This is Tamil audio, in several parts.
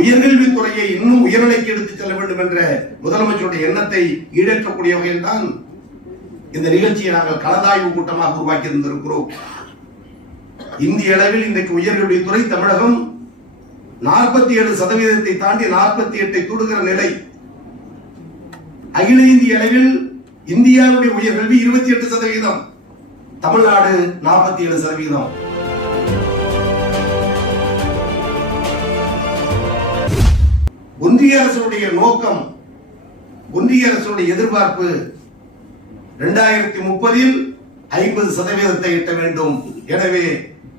உயர்கல்வித்துறையை இன்னும் உயர்நிலைக்கு எடுத்துச் செல்ல வேண்டும் என்ற முதலமைச்சருடைய எண்ணத்தை ஈடேற்றக்கூடிய வகையில் தான் இந்த நிகழ்ச்சியை நாங்கள் கலந்தாய்வு கூட்டமாக உருவாக்கி இருந்திருக்கிறோம் இந்திய அளவில் இன்றைக்கு உயர்கல்வித்துறை தமிழகம் நாற்பத்தி ஏழு சதவீதத்தை தாண்டி நாற்பத்தி எட்டை தொடுகிற நிலை. அகில இந்திய அளவில் இந்தியாவுடைய உயர்கல்வி இருபத்தி எட்டு சதவீதம் தமிழ்நாடு நாற்பத்தி ஏழு சதவீதம். ஒன்றிய அரசுடைய நோக்கம் ஒன்றிய அரசுடைய எதிர்பார்ப்பு இரண்டாயிரத்தி முப்பதில் ஐம்பது சதவீதத்தை எட்ட வேண்டும். எனவே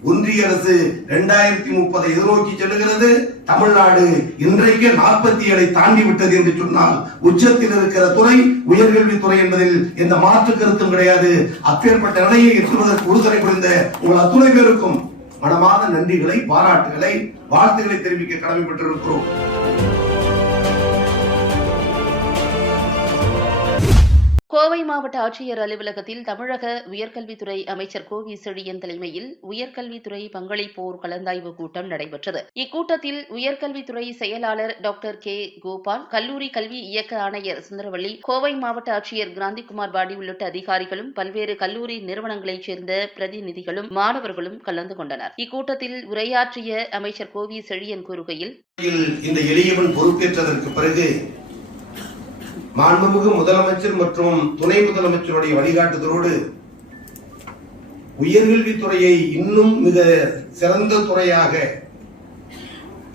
ஒன்றிய அரசு இரண்டாயிரத்தி முப்பதை எதிர்நோக்கி செல்லுகிறது. தமிழ்நாடு இன்றைக்கு நாற்பத்தி ஏழை தாண்டி விட்டது என்று சொன்னால் உச்சத்தில் இருக்கிற துறை உயர்கல்வித்துறை என்பதில் எந்த மாற்று கருத்தும் கிடையாது. அப்பேற்பட்ட நிலையை எட்டுவதற்கு உறுதுணை புரிந்த உங்கள் அத்துணை பேருக்கும் மனமான நன்றிகளை பாராட்டுகளை வாழ்த்துக்களை தெரிவிக்க கடமைப்பட்டிருக்கிறோம். கோவை மாவட்ட ஆட்சியர் அலுவலகத்தில் தமிழக உயர்கல்வித்துறை அமைச்சர் கோவி செழியன் தலைமையில் உயர்கல்வித்துறை பங்களிப்போர் கலந்தாய்வு கூட்டம் நடைபெற்றது. இக்கூட்டத்தில் உயர்கல்வித்துறை செயலாளர் டாக்டர் கே. கோபால் கல்லூரி கல்வி இயக்க ஆணையர் சுந்தரவள்ளி கோவை மாவட்ட ஆட்சியர் கிராந்திகுமார் பாடி உள்ளிட்ட அதிகாரிகளும் பல்வேறு கல்லூரி நிறுவனங்களைச் சேர்ந்த பிரதிநிதிகளும் மாணவர்களும் கலந்து கொண்டனர். இக்கூட்டத்தில் உரையாற்றிய அமைச்சர் கோவி செழியன் கூறுகையில் இந்த எளியவன் பொறுப்பேற்றதற்கு பிறகு மாண்புமிகு முதலமைச்சர் மற்றும் துணை முதலமைச்சருடைய வழிகாட்டுதலோடு உயர்கல்வித்துறையை இன்னும் மிக சிறந்த துறையாக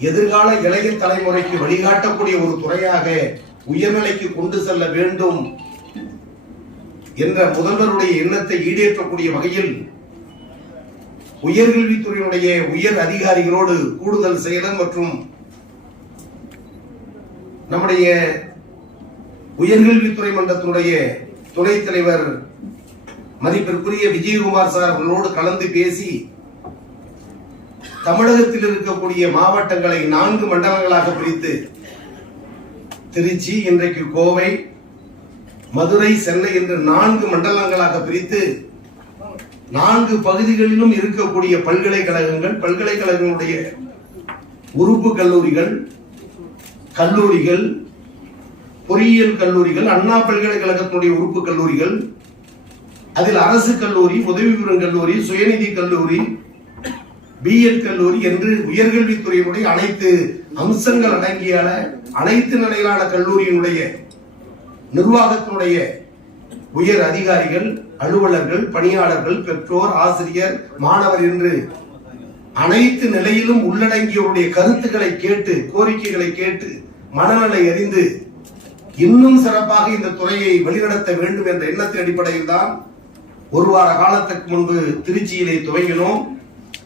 எதிர்கால இளைய தலைமுறைக்கு வழிகாட்டக்கூடிய ஒரு துறையாக உயர்நிலைக்கு கொண்டு செல்ல வேண்டும் என்ற முதல்வருடைய எண்ணத்தை ஈடேற்றக்கூடிய வகையில் உயர்கல்வித்துறையினுடைய உயர் அதிகாரிகளோடு கூடுதல் செயலர் மற்றும் நம்முடைய உயர்கல்வித்துறை மன்றத்தினுடைய துணைத் தலைவர் மதிப்பிற்குரிய விஜயகுமார் சார் அவர்களோடு கலந்து பேசி தமிழகத்தில் இருக்கக்கூடிய மாவட்டங்களை நான்கு மண்டலங்களாக பிரித்து திருச்சி இன்றைக்கு கோவை மதுரை சென்னை என்று நான்கு மண்டலங்களாக பிரித்து நான்கு பகுதிகளிலும் இருக்கக்கூடிய பல்கலைக்கழகங்கள் பல்கலைக்கழகங்களுடைய உறுப்பு கல்லூரிகள் கல்லூரிகள் பொறியியல் கல்லூரிகள் அண்ணா பல்கலைக்கழகத்தினுடைய உறுப்பு கல்லூரிகள் அதில் அரசு கல்லூரி உதவி பெறும் கல்லூரி சுயநிதி கல்லூரி பிஎட் கல்லூரி என்று உயர்கல்வித்துறையினுடைய அனைத்து அம்சங்கள் அடங்கிய அனைத்து நிலையிலான கல்லூரியினுடைய நிர்வாகத்தினுடைய உயர் அதிகாரிகள் அலுவலர்கள் பணியாளர்கள் பெற்றோர் ஆசிரியர் மாணவர் என்று அனைத்து நிலையிலும் உள்ளடங்கியவருடைய கருத்துக்களை கேட்டு கோரிக்கைகளை கேட்டு மனநிலை அறிந்து இன்னும் சிறப்பாக இந்த துறையை வழிநடத்த வேண்டும் என்ற எண்ணத்தின் அடிப்படையில் தான் ஒரு வார காலத்துக்கு முன்பு திருச்சியிலே துவங்கினோம்.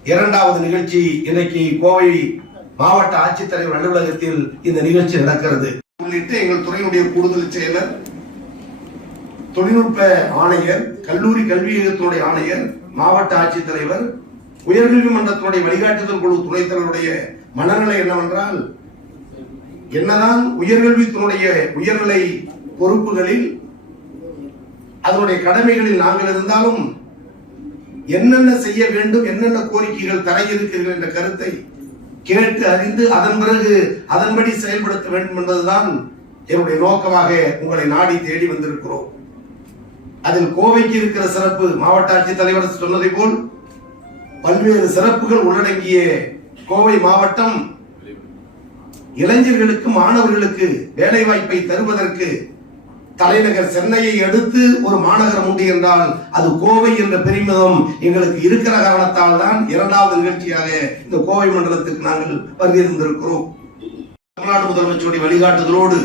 இரண்டாவது நிகழ்ச்சி இன்னைக்கு கோவை மாவட்ட ஆட்சித்தலைவர் அலுவலகத்தில் இந்த நிகழ்ச்சி நடக்கிறது. உள்ளிட்டு எங்கள் துறையினுடைய கூடுதல் செயலர் தொழில்நுட்ப ஆணையர் கல்லூரி கல்வியகத்தினுடைய ஆணையர் மாவட்ட ஆட்சித்தலைவர் உயர்கல்வி மன்றத்தினுடைய வழிகாட்டுதல் குழு துணைத் தலைவருடைய மனநிலை என்னவென்றால் என்னதான் உயர்கல்வித்துறைய உயர்நிலை பொறுப்புகளில் அதனுடைய கடமைகளில் நாங்கள் இருந்தாலும் என்னென்ன செய்ய வேண்டும் என்னென்ன கோரிக்கைகள் தர இருக்கிறீர்கள் என்ற கருத்தை கேட்டு அறிந்து அதன் பிறகு அதன்படி செயல்படுத்த வேண்டும் என்பதுதான் என்னுடைய நோக்கமாக உங்களை நாடி தேடி வந்திருக்கிறோம். அதில் கோவைக்கு இருக்கிற சிறப்பு மாவட்ட ஆட்சித் தலைவர் சொன்னதை போல் பல்வேறு சிறப்புகள் உள்ளடங்கிய கோவை மாவட்டம் இளைஞர்களுக்கு மாணவர்களுக்கு வேலை வாய்ப்பை தருவதற்கு தலைநகர் சென்னையை அடுத்து ஒரு மாநகரம் உண்டு என்றால் அது கோவை என்ற பெருமிதம் எங்களுக்கு இருக்கிற காரணத்தால் தான் இரண்டாவது நிகழ்ச்சியாக இந்த கோவை மண்டலத்துக்கு நாங்கள் வருகிருந்திருக்கிறோம் தமிழ்நாடு முதலமைச்சருடைய வழிகாட்டுதலோடு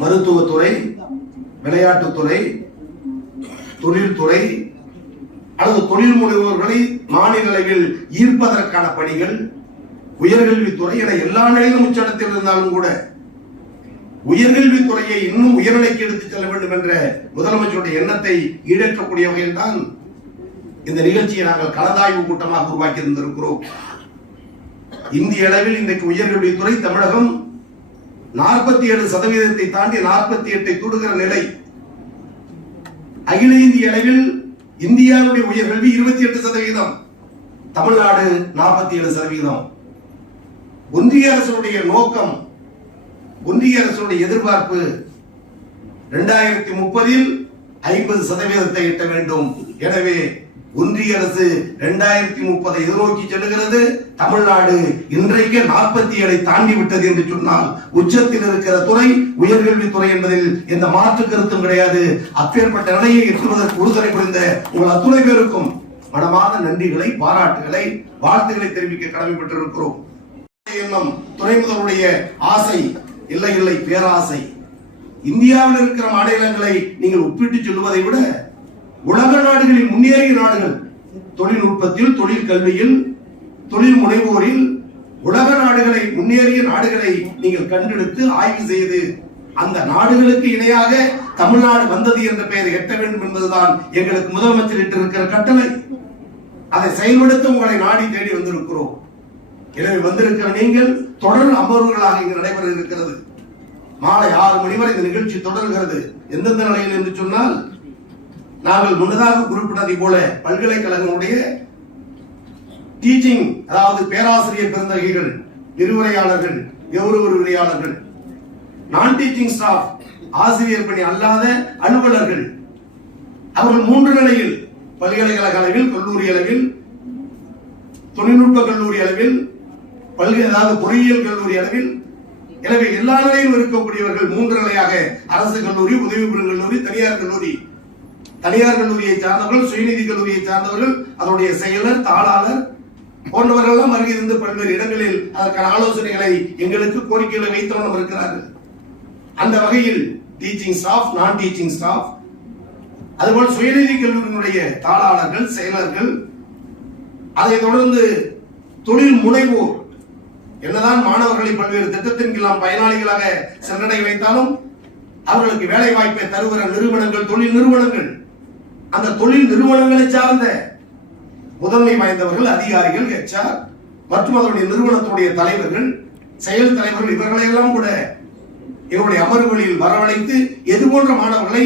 மருத்துவத்துறை விளையாட்டுத்துறை தொழில்துறை அல்லது தொழில் முனைவோர்களை மாநில அளவில் ஈர்ப்பதற்கான பணிகள் உயர்கல்வித்துறை என எல்லா நிலையிலும் உச்சடத்தில் இருந்தாலும் கூட உயர்கல்வித்துறையை இன்னும் உயர்நிலைக்கு எடுத்துச் செல்ல வேண்டும் என்ற முதலமைச்சருடைய எண்ணத்தை ஈடேற்றக்கூடிய வகையில் தான் இந்த நிகழ்ச்சியை நாங்கள் கலந்தாய்வு கூட்டமாக உருவாக்கி இருந்திருக்கிறோம் இந்திய அளவில் இன்றைக்கு உயர்கல்வித்துறை தமிழகம் நாற்பத்தி ஏழு சதவீதத்தை தாண்டி நாற்பத்தி எட்டை தொடுகிற நிலை. அகில இந்திய அளவில் இந்தியாவுடைய உயர்கல்வி இருபத்தி எட்டு சதவீதம் தமிழ்நாடு நாற்பத்தி ஏழு சதவீதம். ஒன்றிய அரசுடைய நோக்கம் ஒன்றிய அரசுடைய எதிர்பார்ப்பு இரண்டாயிரத்தி முப்பதில் ஐம்பது சதவீதத்தை எட்ட வேண்டும். எனவே ஒன்றிய அரசு இரண்டாயிரத்தி முப்பதை எதிர்நோக்கி செல்லுகிறது. தமிழ்நாடு இன்றைக்கு நாற்பத்தி ஏழை தாண்டி விட்டது என்று சொன்னால் உச்சத்தில் இருக்கிற துறை உயர்கல்வித்துறை என்பதில் எந்த மாற்று கருத்தும் கிடையாது. அப்பேற்பட்ட நிலையை எட்டுவதற்கு உறுதுணை புரிந்த உங்கள் அத்துணை பேருக்கும் மனமான நன்றிகளை பாராட்டுகளை வாழ்த்துக்களை தெரிவிக்க கடமைப்பட்டிருக்கிறோம். எண்ணம் துணை முதல்வருடைய ஆசை இல்லை இல்லை பேராசை. இந்தியாவில் இருக்கிற மாநிலங்களை நீங்கள் ஒப்பிட்டு சொல்லுவதை விட உலக நாடுகளில் முன்னேறிய நாடுகள் தொழில்நுட்பத்தில் தொழில் கல்வியில் தொழில் முனைவோரில் உலக நாடுகளை முன்னேறிய நாடுகளை நீங்கள் கண்டெடுத்து ஆய்வு செய்து அந்த நாடுகளுக்கு இணையாக தமிழ்நாடு வந்தது என்ற பெயரை எட்ட வேண்டும் என்பதுதான் எங்களுக்கு முதலமைச்சர் இட்டிருக்கிற கட்டளை. அதை செயல்படுத்த உங்களை நாடி தேடி வந்திருக்கிறோம். எனவே வந்திருக்கிற நீங்கள் தொடர் அமர்வுகளாக இங்கு நடைபெற இருக்கிறது மாலை ஆறு மணி வரை இந்த நிகழ்ச்சி தொடர்கிறது. எந்தெந்த நிலையில் என்று சொன்னால் நாங்கள் முன்னதாக குறிப்பிட்டதை போல பல்கலைக்கழகங்களுடைய டீச்சிங் அதாவது பேராசிரியர் பிறந்தகைகள் விரிவுரையாளர்கள் கௌரவ விரிவுரையாளர்கள் நான் டீச்சிங் ஸ்டாஃப் ஆசிரியர் பணி அல்லாத அலுவலர்கள் அவர்கள் மூன்று நிலையில் பல்கலைக்கழக அளவில் கல்லூரி அளவில் தொழில்நுட்ப கல்லூரி அளவில் பல்கலை அதாவது பொறியியல் கல்லூரி அளவில் எனவே எல்லா நிலையிலும் இருக்கக்கூடியவர்கள் மூன்று நிலையாக அரசு கல்லூரி உதவி பெறும் கல்லூரி தனியார் கல்லூரி. தனியார் கல்லூரியை சார்ந்தவர்கள் சுயநிதி கல்லூரியை சார்ந்தவர்கள் அதனுடைய செயலர் தாளாளர் போன்றவர்கள் எல்லாம் வருகை இருந்து பல்வேறு இடங்களில் அதற்கான ஆலோசனைகளை எங்களுக்கு கோரிக்கைகளை வைத்தவனும் இருக்கிறார்கள். அந்த வகையில் டீச்சிங் ஸ்டாஃப் நான் டீச்சிங் ஸ்டாஃப் அதுபோல் சுயநிதி கல்லூரியினுடைய தாளாளர்கள் செயலர்கள் அதைத் தொடர்ந்து தொழில் முனைவோர் என்னதான் மாணவர்களை பல்வேறு திட்டத்தின் கீழ் பயனாளிகளாக சென்றடை வைத்தாலும் அவர்களுக்கு வேலை வாய்ப்பை தருகிற நிறுவனங்கள் தொழில் நிறுவனங்கள் அந்த தொழில் நிறுவனங்களை சார்ந்த முதன்மை வாய்ந்தவர்கள் அதிகாரிகள் ஹெச்ஆர் மற்றும் அதனுடைய நிறுவனத்துடைய தலைவர்கள் செயல் தலைவர்கள் இவர்களை எல்லாம் கூட இவருடைய அமர்வுகளில் வரவழைத்து எது போன்ற மாணவர்களை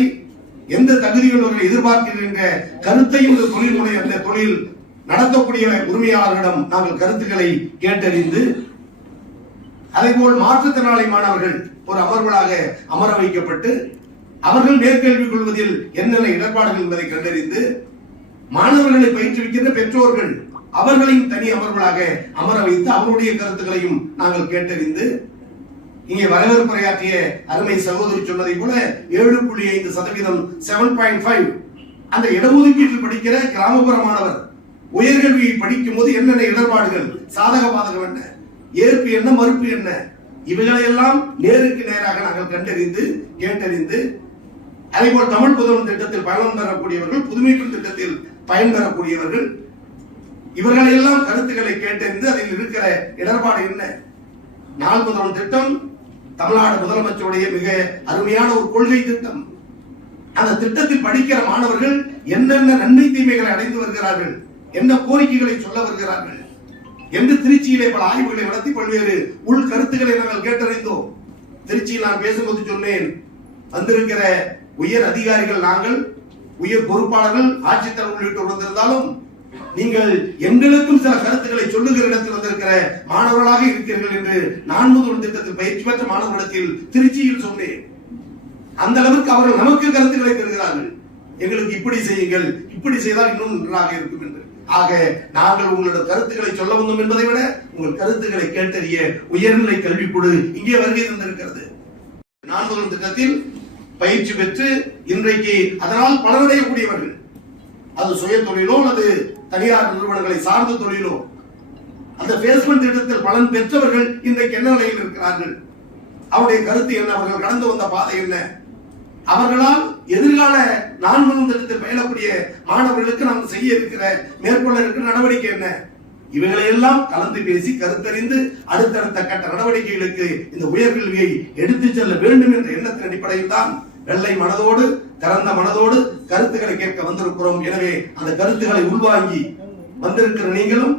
எந்த தகுதிகள் எதிர்பார்க்கின்ற கருத்தையும் இந்த தொழில் முனை அந்த தொழில் நடத்தக்கூடிய உரிமையாளர்களிடம் நாங்கள் கருத்துக்களை கேட்டறிந்து அதேபோல் மாற்றுத்திறனாளி மாணவர்கள் ஒரு அமர்வுகளாக அமர வைக்கப்பட்டு அவர்கள் மேற்கல்வி கொள்வதில் என்னென்ன இடர்பாடுகள் என்பதை கண்டறிந்து மாணவர்களை பயிற்றுவிக்கின்ற பெற்றோர்கள் அவர்களையும் தனி அமர்வுகளாக அமர வைத்து அவருடைய கருத்துக்களையும் நாங்கள் கேட்டறிந்து இங்கே வரவேற்புரையாற்றிய அருமை சகோதரி சொன்னதை போல ஏழு புள்ளி ஐந்து சதவீதம் செவன் பாயிண்ட் ஃபைவ் அந்த இடஒதுக்கீட்டில் படிக்கிற கிராமப்புற மாணவர் உயர்கல்வியை படிக்கும் போது என்னென்ன இடர்பாடுகள் சாதக பாதகம் என்ன? ஏற்பு என்ன மறுப்பு என்ன? இவைகளையெல்லாம் நேருக்கு நேராக நாங்கள் கண்டறிந்து கேட்டறிந்து அதேபோல் தமிழ் புதவன் திட்டத்தில் பயன் பெறக்கூடியவர்கள் புதுமைப்பு திட்டத்தில் பயன் பெறக்கூடியவர்கள் இவர்களையெல்லாம் கருத்துக்களை கேட்டறிந்து அதில் இருக்கிற இடர்பாடு என்ன? நாள் முதல்வன் திட்டம் தமிழ்நாடு முதலமைச்சருடைய மிக அருமையான ஒரு கொள்கை திட்டம். அந்த திட்டத்தில் படிக்கிற மாணவர்கள் என்னென்ன நன்மை தீமைகளை அடைந்து வருகிறார்கள் என்ன கோரிக்கைகளை சொல்ல வருகிறார்கள் என்று திருச்சியிலே பல ஆய்வுகளை நடத்தி பல்வேறு உள் கருத்துக்களை நாங்கள் கேட்டறிந்தோம். திருச்சியில் நான் பேசும்போது சொன்னேன் வந்திருக்கிற உயர் அதிகாரிகள் நாங்கள் உயர் பொறுப்பாளர்கள் ஆட்சித்தலைவர் உள்ளிட்டோர் வந்திருந்தாலும் நீங்கள் எங்களுக்கும் சில கருத்துக்களை சொல்லுகிற இடத்தில் வந்திருக்கிற மாணவர்களாக இருக்கிறீர்கள் என்று நான் முதல் திட்டத்தில் பயிற்சி பெற்ற மாணவர்களிடத்தில் திருச்சியில் சொன்னேன். அந்த அளவுக்கு அவர்கள் நமக்கு கருத்துக்களை தருகிறார்கள். எங்களுக்கு இப்படி செய்யுங்கள் இப்படி செய்தால் இன்னும் நன்றாக இருக்கும் என்று. ஆக நாங்கள் உங்களோட கருத்துக்களை சொல்ல வந்தோம் என்பதை விட உங்கள் கருத்துக்களை கேட்டறிய உயர்நிலை கல்விக்குழு இங்கே வருகை தந்திருக்கிறது. நான்கு திட்டத்தில் பயிற்சி பெற்று இன்றைக்கு அதனால் பலனடையக்கூடியவர்கள். அது சுய தொழிலோ அல்லது தனியார் நிறுவனங்களை சார்ந்த தொழிலோ. அந்த பேஸ்மெண்ட் திட்டத்தில் பலன் பெற்றவர்கள் இன்றைக்கு என்ன நிலையில் இருக்கிறார்கள்? அவருடைய கருத்து என்ன? அவர்கள் கடந்து வந்த பாதை என்ன? அவர்களால் எதிர்கால நான்கு திட்டத்தில் பயிலக்கூடிய மாணவர்களுக்கு நாம் செய்ய இருக்கிற மேற்கொள்ள இருக்கிற நடவடிக்கை என்ன? இவைகளை எல்லாம் கலந்து பேசி கருத்தறிந்து அடுத்தடுத்த கட்ட நடவடிக்கைகளுக்கு இந்த உயர்கல்வியை எடுத்துச் செல்ல வேண்டும் என்ற எண்ணத்தின் அடிப்படையில் தான் வெள்ளை மனதோடு திறந்த மனதோடு கருத்துக்களை கேட்க வந்திருக்கிறோம். எனவே அந்த கருத்துக்களை உள்வாங்கி வந்திருக்கிற நீங்களும்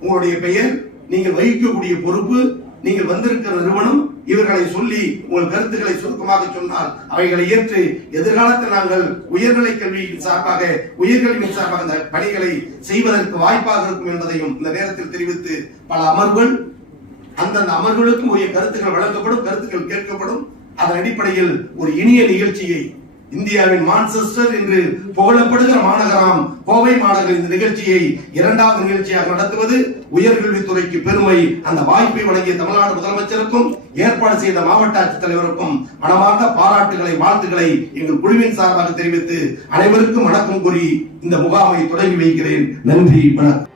உங்களுடைய பெயர் நீங்கள் வகிக்கக்கூடிய பொறுப்பு நீங்கள் வந்திருக்கிற நிறுவனம் இவர்களை சொல்லி உங்கள் கருத்துக்களை சுருக்கமாக சொன்னால் அவைகளை ஏற்று எதிர்காலத்தில் நாங்கள் உயர்நிலை கல்வியின் சார்பாக உயர்கல்வியின் சார்பாக அந்த பணிகளை செய்வதற்கு வாய்ப்பாக இருக்கும் என்பதையும் இந்த நேரத்தில் தெரிவித்து பல அமர்வுகள் அந்தந்த அமர்வுகளுக்கும் உரிய கருத்துக்கள் வழங்கப்படும் கருத்துக்கள் கேட்கப்படும். அதன் அடிப்படையில் ஒரு இனிய நிகழ்ச்சியை இந்தியாவின் மான்செஸ்டர் என்று புகழப்படுகிற மாநகரம் கோவை மாநகர் இந்த நிகழ்ச்சியை இரண்டாவது நிகழ்ச்சியாக நடத்துவது உயர்கல்வித்துறைக்கு பெருமை. அந்த வாய்ப்பை வழங்கிய தமிழ்நாடு முதலமைச்சருக்கும் ஏற்பாடு செய்த மாவட்ட ஆட்சித்தலைவருக்கும் மனமார்ந்த பாராட்டுகளை வாழ்த்துக்களை எங்கள் குழுவின் சார்பாக தெரிவித்து அனைவருக்கும் வணக்கம் கூறி இந்த முகாமை தொடங்கி வைக்கிறேன். நன்றி வணக்கம்.